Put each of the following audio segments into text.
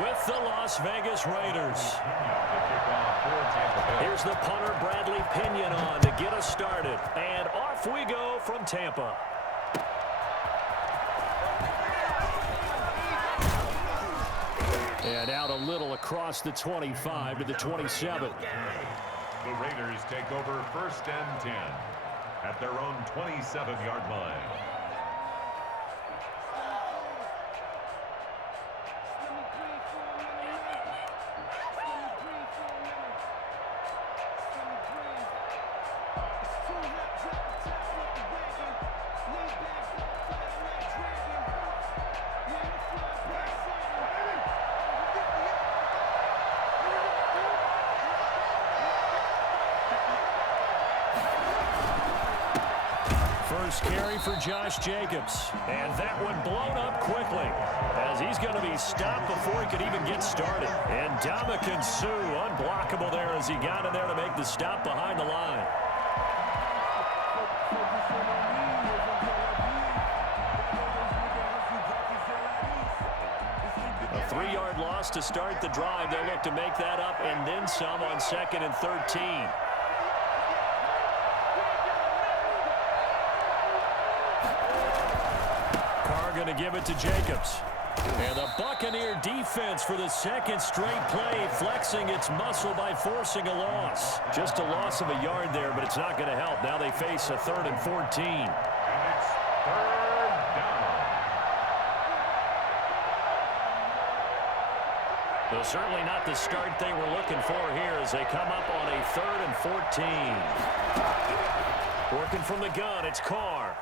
with the Las Vegas Raiders. Here's the punter, Bradley Pinion, on to get us started. And off we go from Tampa. And out a little across the 25 to the 27. The Raiders take over 1st and 10 at their own 27-yard line. First carry for Josh Jacobs. And that one blown up quickly as he's going to be stopped before he could even get started. And Ndamukong Suh unblockable there as he got in there to make the stop behind the line. A 3-yard loss to start the drive. They'll look to make that up and then some on 2nd and 13. Going to give it to Jacobs. And the Buccaneer defense for the 2nd straight play, flexing its muscle by forcing a loss. Just a loss of a yard there, but it's not going to help. Now they face a 3rd and 14. And it's 3rd down. Well, certainly not the start they were looking for here as they come up on a 3rd and 14. Working from the gun, it's Carr.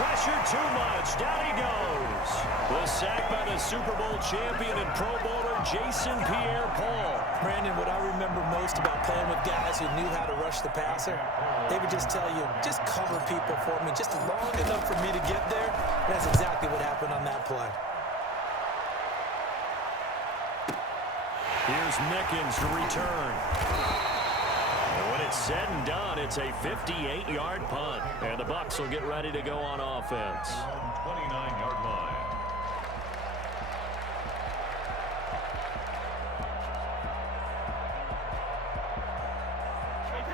Pressure too much. Down he goes. The sack by the Super Bowl champion and Pro Bowler Jason Pierre-Paul. Brandon, what I remember most about playing with guys who knew how to rush the passer, they would just tell you, just cover people for me just long enough for me to get there. And that's exactly what happened on that play. Here's Mickens to return. And when it's said and done, it's a 58-yard punt. And the Bucs will get ready to go on offense. 29-yard line.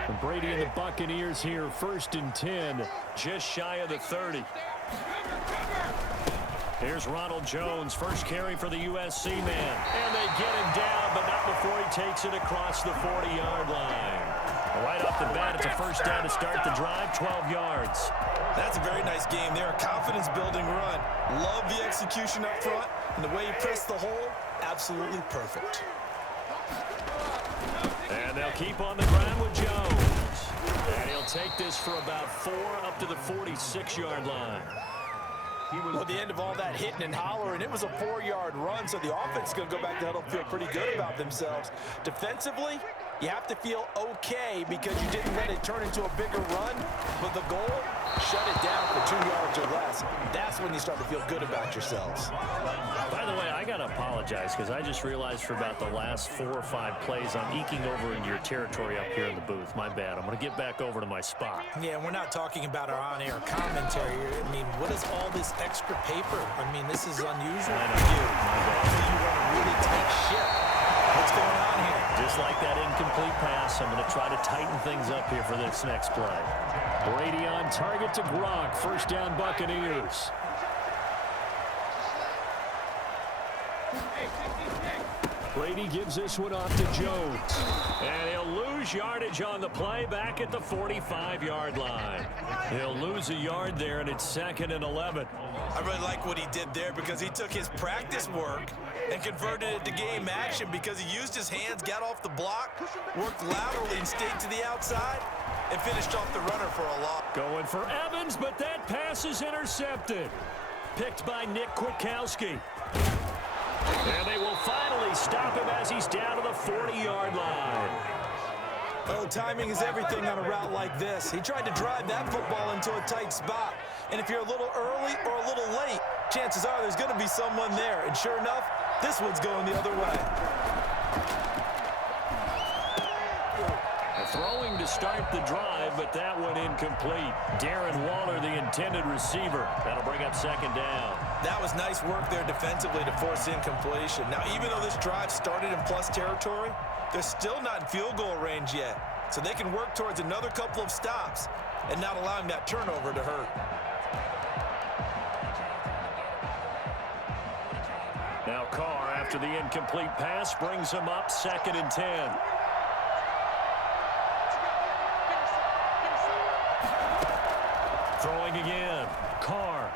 And Brady and the Buccaneers here, 1st and 10, just shy of the 30. Here's Ronald Jones, first carry for the USC man. And they get him down, but not before he takes it across the 40-yard line. Right off the bat, it's a 1st down to start the drive, 12 yards. That's a very nice game there, a confidence-building run. Love the execution up front, and the way he pressed the hole, absolutely perfect. And they'll keep on the ground with Jones. And he'll take this for about 4 up to the 46-yard line. Well, at the end of all that hitting and hollering, it was a 4-yard run, so the offense is going to go back to huddle, feel pretty good about themselves. Defensively, you have to feel okay because you didn't let it turn into a bigger run, but the goal, shut it down for 2 yards or less. That's when you start to feel good about yourselves. By the way, I got to apologize because I just realized for about the last 4 or 5 plays, I'm eking over into your territory up here in the booth. My bad. I'm going to get back over to my spot. Yeah, we're not talking about our on-air commentary. I mean, what is all this extra paper? I mean, this is unusual for you. You want to really take shit. What's going on here? Just like that incomplete pass, I'm going to try to tighten things up here for this next play. Brady on target to Gronk. 1st down Buccaneers. Brady gives this one off to Jones. And he'll lose yardage on the play back at the 45-yard line. He'll lose a yard there, and it's 2nd and 11. I really like what he did there because he took his practice work and converted it to game action because he used his hands, got off the block, worked laterally and stayed to the outside, and finished off the runner for a loss. Going for Evans, but that pass is intercepted. Picked by Nick Kwiatkowski. And they will finally stop him as he's down to the 40-yard line. Oh, timing is everything on a route like this. He tried to drive that football into a tight spot. And if you're a little early or a little late, chances are there's going to be someone there. And sure enough, this one's going the other way. Throwing to start the drive, but that one incomplete. Darren Waller, the intended receiver. That'll bring up 2nd down. That was nice work there defensively to force incompletion. Now, even though this drive started in plus territory, they're still not in field goal range yet. So they can work towards another couple of stops and not allowing that turnover to hurt. Now Carr, after the incomplete pass, brings him up 2nd and 10. Throwing again. Carr.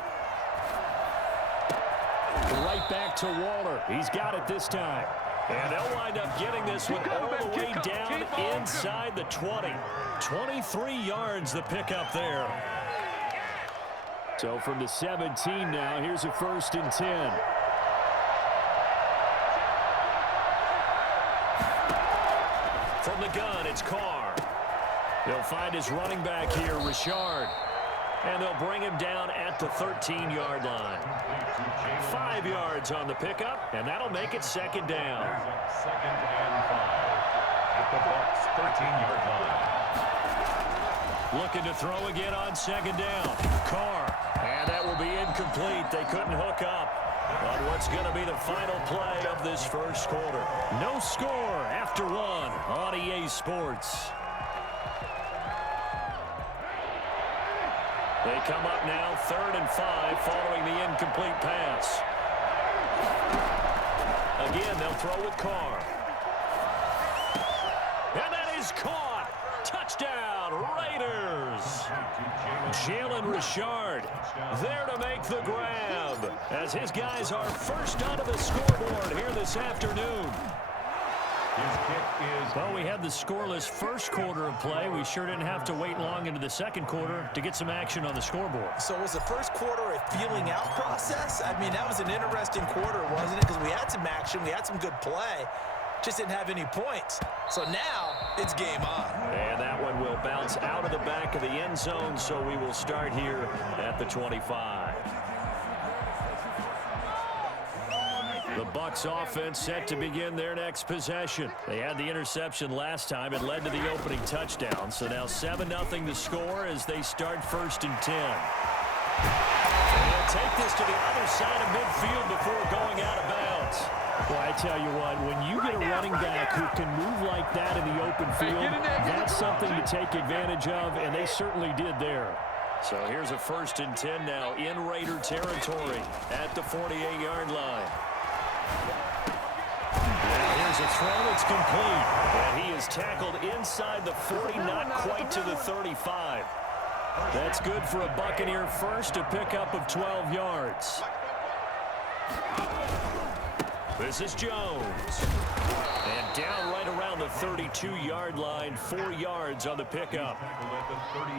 Right back to Waller. He's got it this time. And they'll wind up getting this one all the way down inside the 20. 23 yards the pickup there. So from the 17 now, here's a 1st and 10. From the gun, it's Carr. They'll find his running back here, Richard. And they'll bring him down at the 13-yard line. 5 yards on the pickup, and that'll make it 2nd down. 2nd and 5 at the Bucs' 13-yard line. Looking to throw again on 2nd down. Carr, and that will be incomplete. They couldn't hook up on what's going to be the final play of this first quarter. No score after 1 on EA Sports. They come up now 3rd and 5 following the incomplete pass. Again, they'll throw with Carr. And that is caught. Touchdown, Raiders. Jalen Richard there to make the grab as his guys are first onto the scoreboard here this afternoon. His kick is... Well, we had the scoreless first quarter of play. We sure didn't have to wait long into the second quarter to get some action on the scoreboard. So was the first quarter a feeling out process? I mean, that was an interesting quarter, wasn't it? Because we had some action, we had some good play, just didn't have any points. So now it's game on. And that one will bounce out of the back of the end zone, so we will start here at the 25. The Bucs offense set to begin their next possession. They had the interception last time. It led to the opening touchdown. So now 7-0 to score as they start 1st and 10. And they'll take this to the other side of midfield before going out of bounds. Well, I tell you what, when you get a running back who can move like that in the open field, that's something to take advantage of, and they certainly did there. So here's a 1st and 10 now in Raider territory at the 48-yard line. Now here's a throw that's complete. And he is tackled inside the 40, not quite to the 35. That's good for a Buccaneer first, a pickup of 12 yards. This is Jones. And down right around the 32-yard line, 4 yards on the pickup.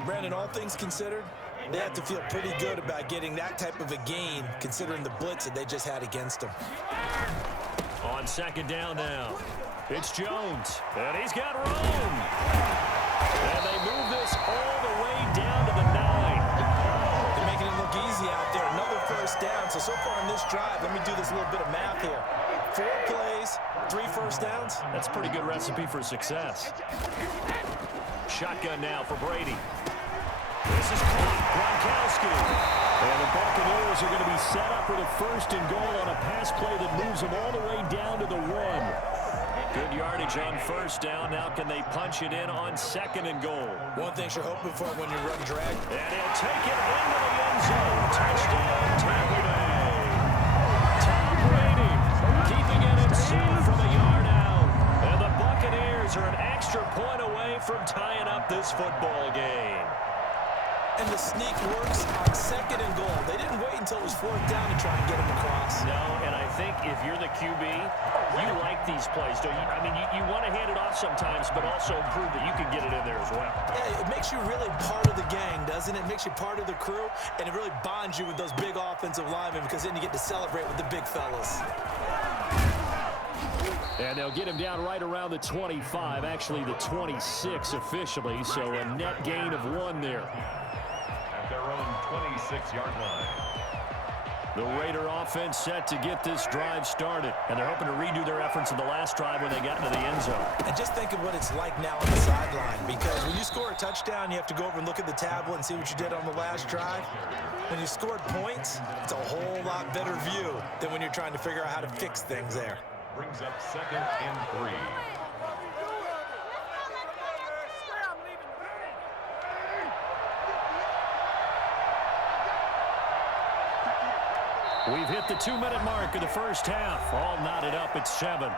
Brandon, all things considered, they have to feel pretty good about getting that type of a gain, considering the blitz that they just had against them. On 2nd down now, it's Jones, and he's got room. And they move this all the way down to the 9. They're making it look easy out there. Another 1st down. So far in this drive, let me do this little bit of math here. 4 plays, 3 1st downs. That's a pretty good recipe for success. Shotgun now for Brady. This is Gronkowski. And the Buccaneers are going to be set up with a 1st and goal on a pass play that moves them all the way down to the 1. Good yardage on 1st down. Now can they punch it in on 2nd and goal? One thing you're hoping for when you run drag. And he'll take it into the end zone. Touchdown, Tampa Bay. Tom Brady keeping it himself from a yard out. And the Buccaneers are an extra point away from tying up this football game. And the sneak works on 2nd and goal. They didn't wait until it was 4th down to try and get him across. No, and I think if you're the QB, you like these plays, don't you? I mean, you want to hand it off sometimes, but also prove that you can get it in there as well. Yeah, it makes you really part of the gang, doesn't it? It makes you part of the crew, and it really bonds you with those big offensive linemen because then you get to celebrate with the big fellas. And they'll get him down right around the 25, actually the 26 officially, so a net gain of 1 there. At their own 26-yard line. The Raider offense set to get this drive started, and they're hoping to redo their efforts in the last drive when they got into the end zone. And just think of what it's like now on the sideline, because when you score a touchdown, you have to go over and look at the tablet and see what you did on the last drive. When you scored points, it's a whole lot better view than when you're trying to figure out how to fix things there. Brings up 2nd and 3. We've hit the 2-minute mark of the first half. All knotted up at 7.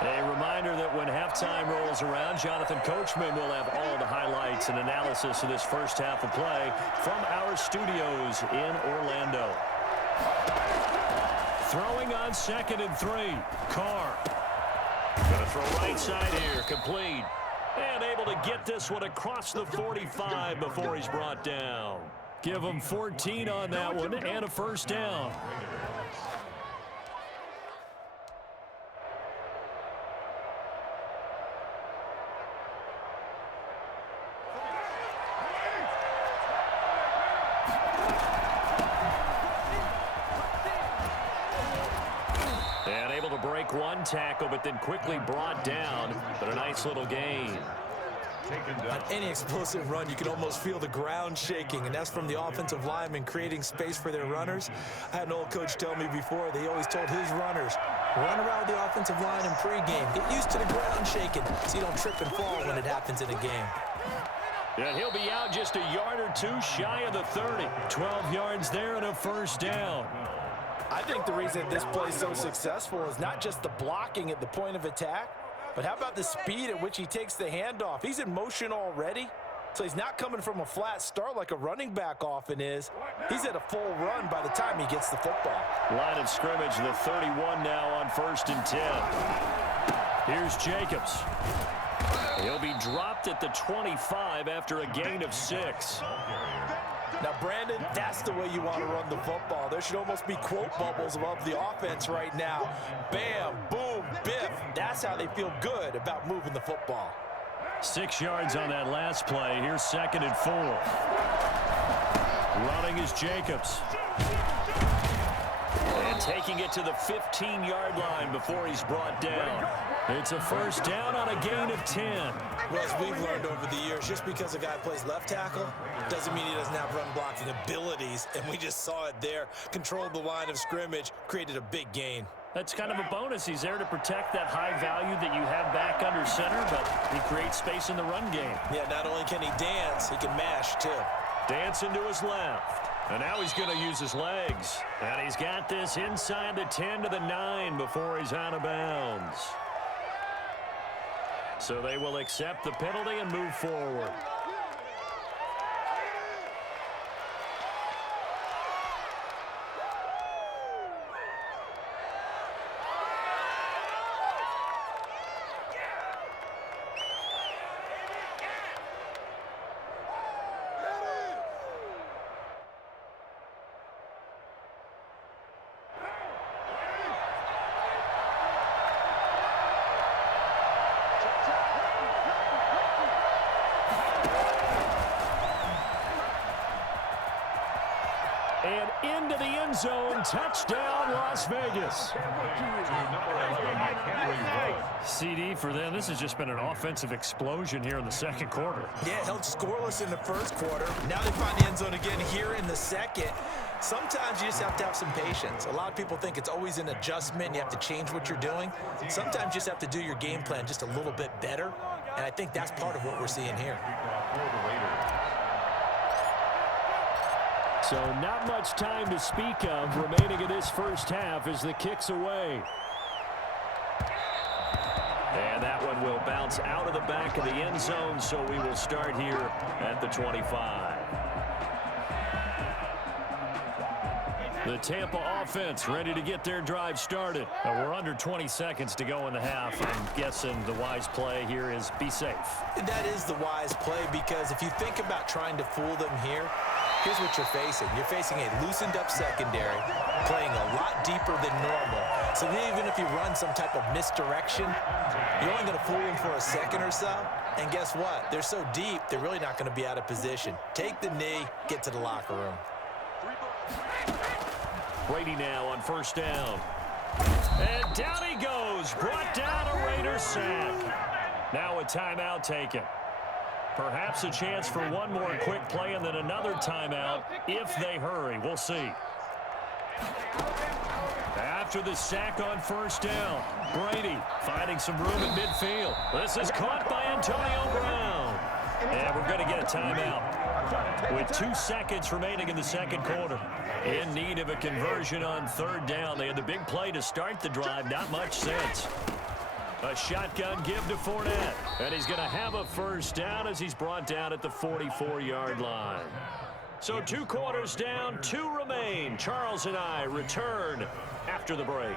A reminder that when halftime rolls around, Jonathan Coachman will have all the highlights and analysis of this first half of play from our studios in Orlando. Throwing on 2nd and 3. Carr. Going to throw right side here. Complete. And able to get this one across the 45 before he's brought down. Give him 14 on that one and a first down. And able to break one tackle, but then quickly brought down. But a nice little gain. On any explosive run, you can almost feel the ground shaking, and that's from the offensive linemen creating space for their runners. I had an old coach tell me before, they always told his runners, run around the offensive line in pregame. Get used to the ground shaking so you don't trip and fall when it happens in a game. And he'll be out just a yard or two shy of the 30. 12 yards there and a first down. I think the reason this play is so successful is not just the blocking at the point of attack, but how about the speed at which he takes the handoff? He's in motion already, so he's not coming from a flat start like a running back often is. He's at a full run by the time he gets the football. Line of scrimmage, the 31 now on 1st and 10. Here's Jacobs. He'll be dropped at the 25 after a gain of 6. Now, Brandon, that's the way you want to run the football. There should almost be quote bubbles above the offense right now. Bam, boom, biff. That's how they feel good about moving the football. 6 yards on that last play. Here's 2nd and 4. Running is Jacobs. And taking it to the 15-yard line before he's brought down. It's a first down on a gain of 10. Well, as we've learned over the years, just because a guy plays left tackle doesn't mean he doesn't have run blocking abilities, and we just saw it there. Controlled the line of scrimmage, created a big gain. That's kind of a bonus. He's there to protect that high value that you have back under center, but he creates space in the run game. Yeah, not only can he dance, he can mash, too. Dancing to his left. And now he's going to use his legs. And he's got this inside the 10 to the 9 before he's out of bounds. So they will accept the penalty and move forward. And into the end zone, touchdown, Las Vegas. CD for them. This has just been an offensive explosion here in the second quarter. Yeah, held scoreless in the first quarter. Now they find the end zone again here in the second. Sometimes you just have to have some patience. A lot of people think it's always an adjustment. You have to change what you're doing. Sometimes you just have to do your game plan just a little bit better. And I think that's part of what we're seeing here. So not much time to speak of remaining in this first half as the kick's away. And that one will bounce out of the back of the end zone, so we will start here at the 25. The Tampa offense ready to get their drive started. We're under 20 seconds to go in the half. I'm guessing the wise play here is be safe. That is the wise play, because if you think about trying to fool them here, here's what you're facing. You're facing a loosened up secondary, playing a lot deeper than normal. So even if you run some type of misdirection, you're only going to fool them for a second or so. And guess what? They're so deep, they're really not going to be out of position. Take the knee, get to the locker room. Brady now on first down. And down he goes. Brought down a Raiders sack. Now a timeout taken. Perhaps a chance for one more quick play and then another timeout if they hurry. We'll see. After the sack on first down, Brady finding some room in midfield. This is caught by Antonio Brown. And we're going to get a timeout with 2 seconds remaining in the second quarter. In need of a conversion on third down. They had the big play to start the drive. Not much sense. A shotgun give to Fournette. And he's going to have a first down as he's brought down at the 44-yard line. So 2 quarters down, 2 remain. Charles and I return after the break.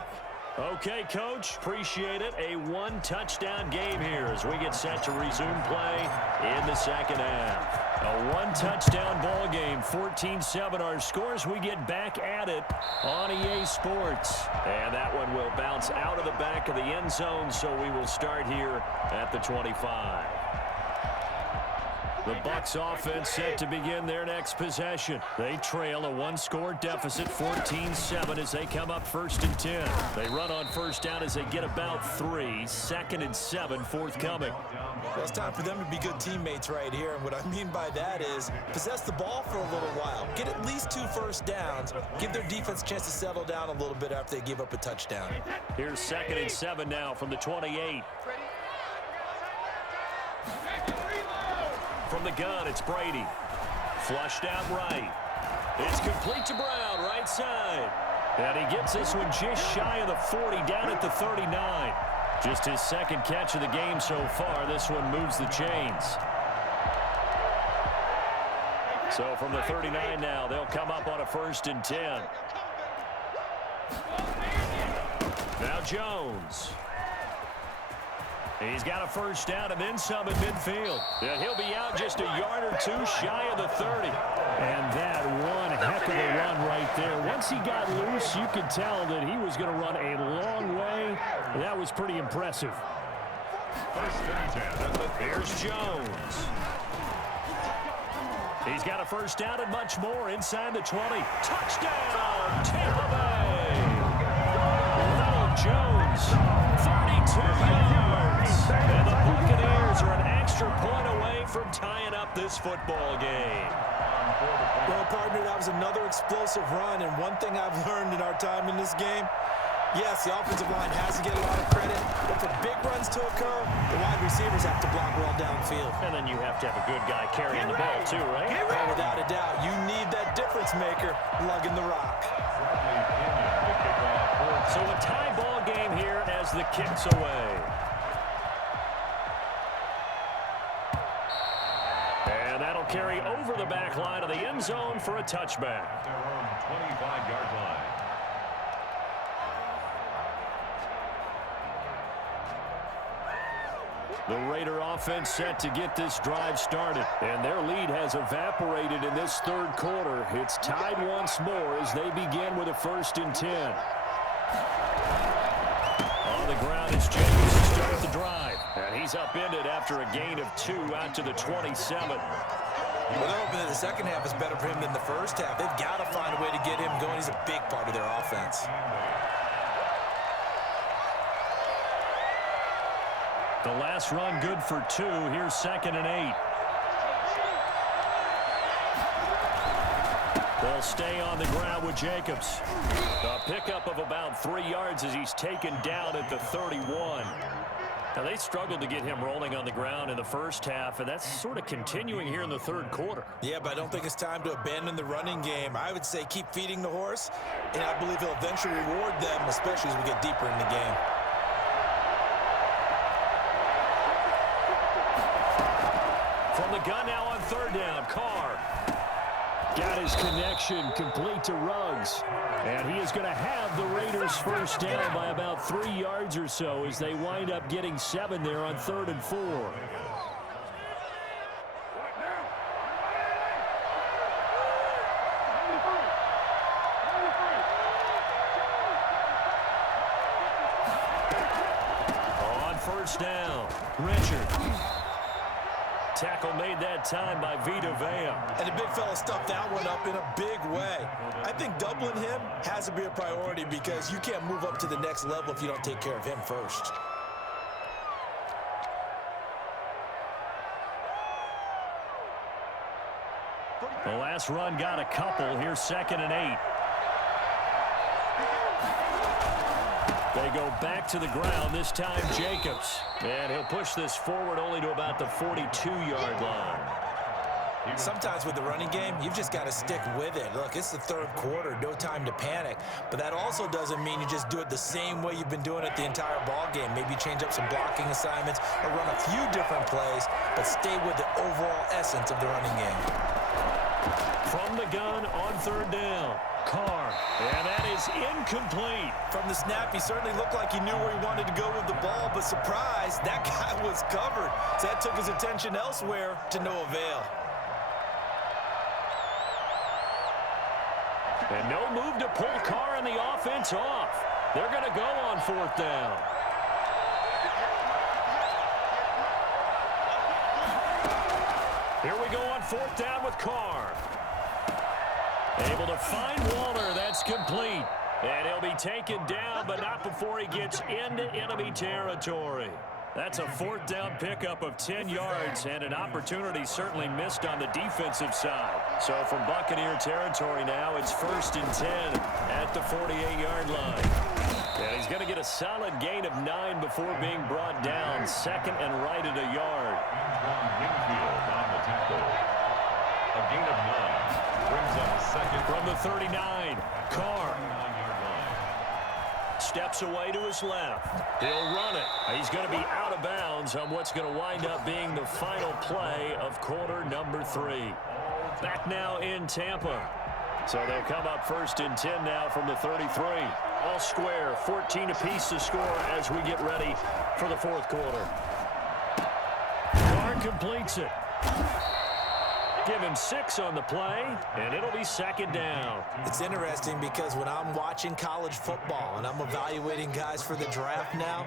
Okay, Coach, appreciate it. A 1-touchdown game here as we get set to resume play in the second half. A 1-touchdown ball game, 14-7 our scores. We get back at it on EA Sports. And that one will bounce out of the back of the end zone, so we will start here at the 25. The Bucs offense set to begin their next possession. They trail a 1-score deficit, 14-7 as they come up first and 10. They run on first down as they get about 3. 2nd and 7 forthcoming. Well, it's time for them to be good teammates right here. And what I mean by that is possess the ball for a little while. Get at least 2 first downs. Give their defense a chance to settle down a little bit after they give up a touchdown. Here's 2nd and 7 now from the 28. From the gun, it's Brady. Flushed out right. It's complete to Brown, right side. And he gets this one just shy of the 40, down at the 39. Just his 2nd catch of the game so far. This one moves the chains. So from the 39 now, they'll come up on a 1st and 10. Now Jones. He's got a first down and then some in midfield. And he'll be out just a yard or 2 shy of the 30. And that one heck of a run right there. Once he got loose, you could tell that he was going to run a long way. That was pretty impressive. Here's Jones. He's got a first down and much more inside the 20. Touchdown, Tampa Bay. Ronald Jones, 32 yards. And the Buccaneers are an extra point away from tying up this football game. Well, partner, that was another explosive run. And one thing I've learned in our time in this game, yes, the offensive line has to get a lot of credit, but for big runs to occur, the wide receivers have to block well downfield. And then you have to have a good guy carrying the ball too, right? Oh, without a doubt, you need that difference maker lugging the rock. So a tie ball game here as the kick's away. And that'll carry over the back line of the end zone for a touchback. Their own 25-yard line. The Raider offense set to get this drive started. And their lead has evaporated in this third quarter. It's tied once more as they begin with a 1st and 10. On the ground is Jacobs to start the drive. And he's upended after a gain of 2 out to the 27. Well, they're hoping that the second half is better for him than the first half. They've got to find a way to get him going. He's a big part of their offense. The last run good for 2. Here's 2nd and 8. They'll stay on the ground with Jacobs. A pickup of about 3 yards as he's taken down at the 31. Now, they struggled to get him rolling on the ground in the first half, and that's sort of continuing here in the third quarter. Yeah, but I don't think it's time to abandon the running game. I would say keep feeding the horse, and I believe he'll eventually reward them, especially as we get deeper in the game. From the gun now on third down, Carr. Got his connection complete to Ruggs. And he is going to have the Raiders first down by about 3 yards or so as they wind up getting 7 there on 3rd and 4. On first down, Richard. tackle made that time by Vita Vea. And the big fella stuffed that one up in a big way. I think doubling him has to be a priority because you can't move up to the next level if you don't take care of him first. The last run got a couple. Here's 2nd and 8. They go back to the ground, this time Jacobs. And he'll push this forward only to about the 42-yard line. Sometimes with the running game, you've just got to stick with it. Look, it's the 3rd quarter, no time to panic. But that also doesn't mean you just do it the same way you've been doing it the entire ball game. Maybe change up some blocking assignments or run a few different plays, but stay with the overall essence of the running game. From the gun on 3rd down, Carr, and that is incomplete. From the snap, he certainly looked like he knew where he wanted to go with the ball, but surprise, that guy was covered. So that took his attention elsewhere to no avail. And no move to pull Carr and the offense off. They're going to go on 4th down. Here we go on 4th down with Carr. Able to find Waller. That's complete. And he'll be taken down, but not before he gets into enemy territory. That's a 4th down pickup of 10 yards and an opportunity certainly missed on the defensive side. So from Buccaneer territory now, it's 1st and 10 at the 48-yard line. And he's going to get a solid gain of 9 before being brought down. 2nd and right at a yard. On the tackle. A gain of 9 brings up 2nd. From the 39, Carr steps away to his left. He'll run it. He's going to be out of bounds on what's going to wind up being the final play of quarter number 3. Back now in Tampa. So they'll come up 1st and 10 now from the 33. All square, 14 apiece to score as we get ready for the 4th quarter. Carr completes it. Give him 6 on the play, and it'll be 2nd down. It's interesting because when I'm watching college football and I'm evaluating guys for the draft now,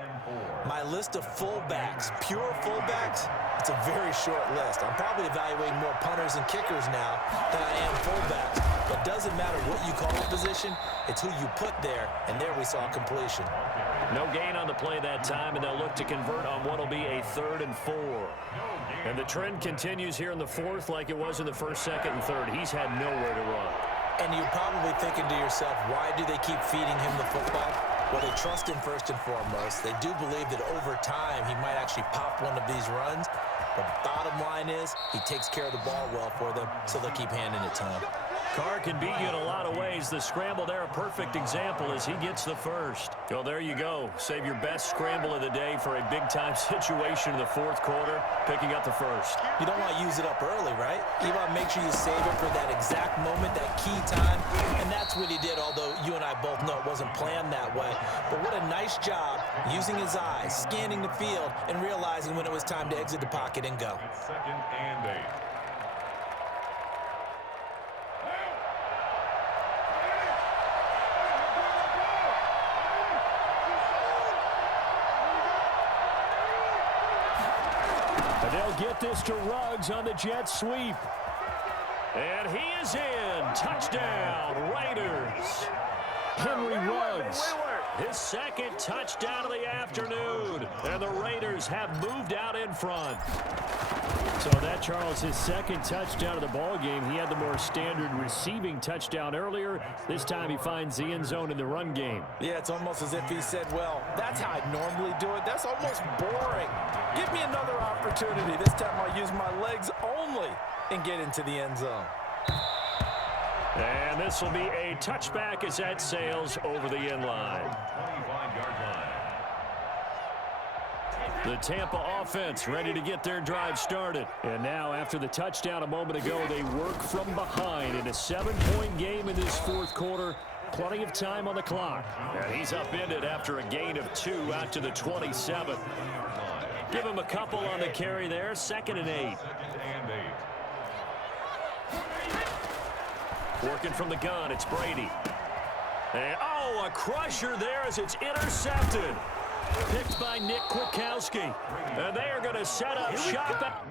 my list of fullbacks, pure fullbacks, it's a very short list. I'm probably evaluating more punters and kickers now than I am fullbacks. It doesn't matter what you call a position, it's who you put there, and there we saw completion. No gain on the play that time, and they'll look to convert on what will be a 3rd and 4. And the trend continues here in the 4th like it was in the 1st, 2nd, and 3rd. He's had nowhere to run. And you're probably thinking to yourself, why do they keep feeding him the football? Well, they trust him first and foremost. They do believe that over time he might actually pop one of these runs. But bottom line is he takes care of the ball well for them, so they'll keep handing it to him. Carr can beat you in a lot of ways. The scramble there, a perfect example as he gets the 1st. Well, there you go. Save your best scramble of the day for a big-time situation in the 4th quarter, picking up the 1st. You don't want to use it up early, right? You want to make sure you save it for that exact moment, that key time. And that's what he did, although you and I both know it wasn't planned that way. But what a nice job using his eyes, scanning the field, and realizing when it was time to exit the pocket and go. It's 2nd and 8. They'll get this to Ruggs on the jet sweep. And he is in. Touchdown, Raiders. Henry Ruggs, his 2nd touchdown of the afternoon. And the Raiders have moved out in front. So that, Charles, his 2nd touchdown of the ball game. He had the more standard receiving touchdown earlier. This time he finds the end zone in the run game. Yeah, it's almost as if he said, well, that's how I normally do it. That's almost boring. Give me another opportunity. This time I'll use my legs only and get into the end zone. And this will be a touchback as that sails over the end line. 25-yard line. The Tampa offense ready to get their drive started. And now, after the touchdown a moment ago, they work from behind in a 7-point game in this 4th quarter. Plenty of time on the clock. And he's upended after a gain of 2 out to the 27. Give him a couple on the carry there. 2nd and 8. Working from the gun, it's Brady. And, oh, a crusher there as it's intercepted. Picked by Nick Kwiatkowski. And they are going to set up shop.